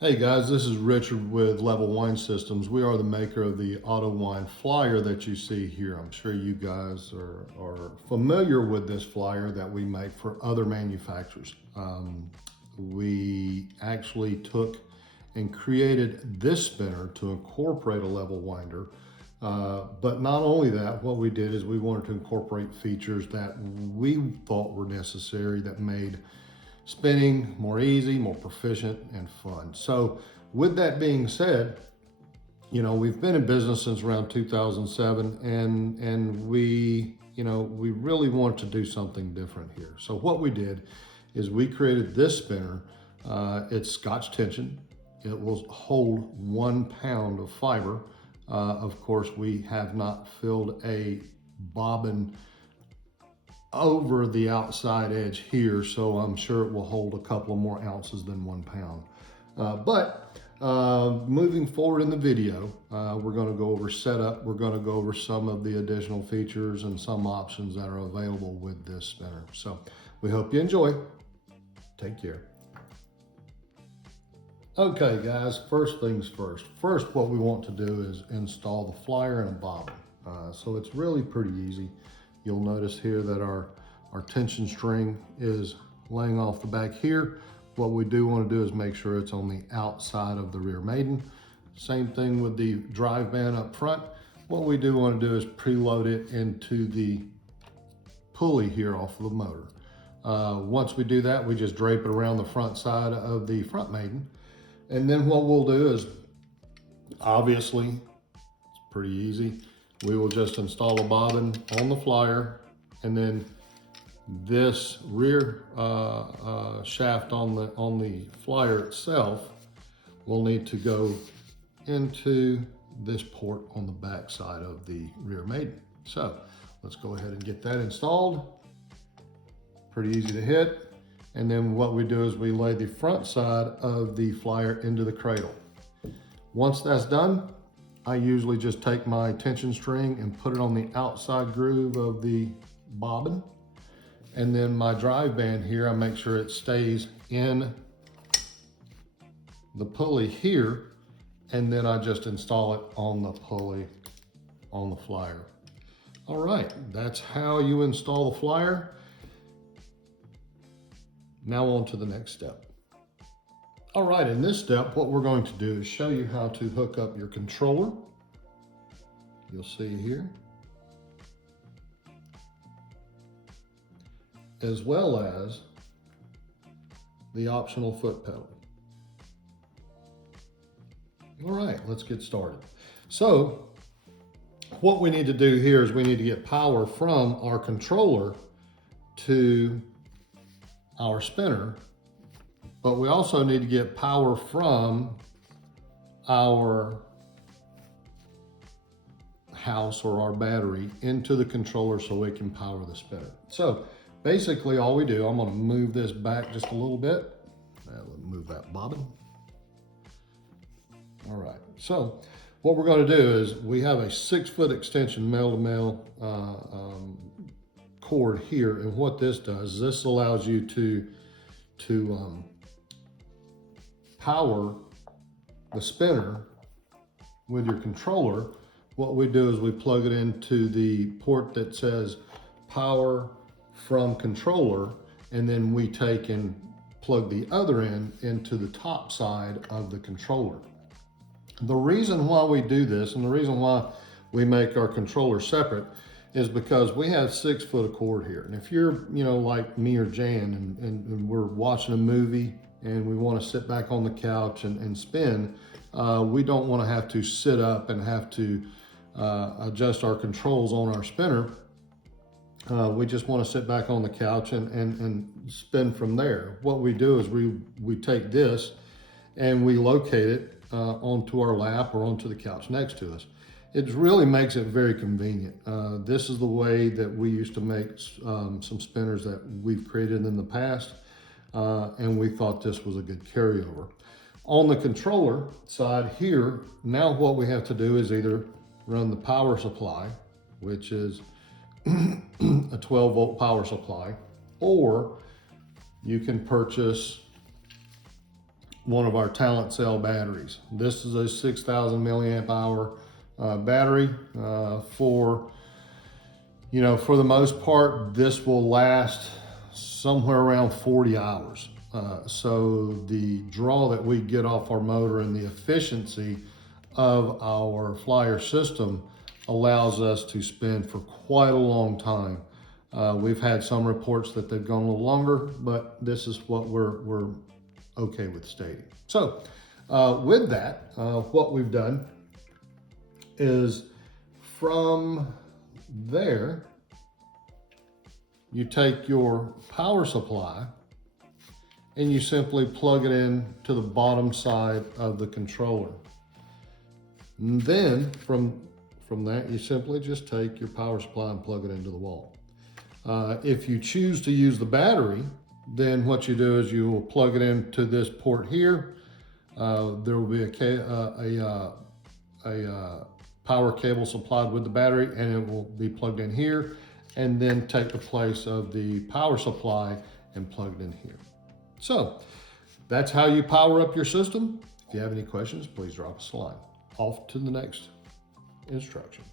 Hey guys, this is Richard with Level Wind Systems. We are the maker of the autowind flyer that you see here. I'm sure you guys are familiar with this flyer that we make for other manufacturers. We actually took and created this spinner to incorporate a level winder. But not only that, what we did is we wanted to incorporate features that we thought were necessary that made spinning more easy, more proficient, and fun. So with that being said, we've been in business since around 2007, and we really want to do something different here. So what we did is we created this spinner. It's Scotch tension. It will hold 1 pound of fiber. Of course, we have not filled a bobbin over the outside edge here, so I'm sure it will hold a couple of more ounces than 1 pound. But moving forward in the video, we're going to go over setup. We're going to go over some of the additional features and some options that are available with this spinner. So we hope you enjoy. Take care. Okay guys, first things first. First, what we want to do is install the flyer and a bobbin. So it's really pretty easy. You'll notice here that our tension string is laying off the back here. What we do want to do is make sure it's on the outside of the rear maiden. Same thing with the drive band up front. What we do want to do is preload it into the pulley here off of the motor. Once we do that, we just drape it around the front side of the front maiden. And then what we'll do is, obviously, it's pretty easy. We will just install a bobbin on the flyer, and then this rear shaft on the flyer itself will need to go into this port on the back side of the rear maiden. So let's go ahead and get that installed. Pretty easy to hit. And then what we do is we lay the front side of the flyer into the cradle. Once that's done, I usually just take my tension string and put it on the outside groove of the bobbin. And then my drive band here, I make sure it stays in the pulley here. And then I just install it on the pulley on the flyer. All right, that's how you install the flyer. Now on to the next step. All right, in this step, what we're going to do is show you how to hook up your controller. You'll see here. As well as the optional foot pedal. All right, let's get started. So what we need to do here is we need to get power from our controller to our spinner, but we also need to get power from our house or our battery into the controller so we can power the spinner. So basically all we do, I'm going to move this back just a little bit. Let's move that bobbin. All right, so what we're going to do is we have a 6-foot extension male-to-male cord here, and what this does is this allows you to power the spinner with your controller. What we do is we plug it into the port that says power from controller, and then we take and plug the other end into the top side of the controller. The reason why we do this, and the reason why we make our controller separate, is because we have 6 foot of cord here. And if you're, like me or Jan, and we're watching a movie and we want to sit back on the couch and spin, we don't want to have to sit up and have to adjust our controls on our spinner. We just want to sit back on the couch and spin from there. What we do is we take this and we locate it onto our lap or onto the couch next to us. It really makes it very convenient. This is the way that we used to make some spinners that we've created in the past, and we thought this was a good carryover. On the controller side here, now what we have to do is either run the power supply, which is a 12-volt power supply, or you can purchase one of our talent cell batteries. This is a 6,000 milliamp hour battery. For the most part, this will last somewhere around 40 hours. So the draw that we get off our motor and the efficiency of our flyer system allows us to spin for quite a long time. We've had some reports that they've gone a little longer, but this is what we're okay with stating. So with that, what we've done is from there, you take your power supply and you simply plug it in to the bottom side of the controller. And then from that, you simply just take your power supply and plug it into the wall. If you choose to use the battery, then what you do is you will plug it into this port here. There will be a power cable supplied with the battery, and it will be plugged in here, and then take the place of the power supply and plug it in here. So that's how you power up your system. If you have any questions, please drop us a line. Off to the next instruction.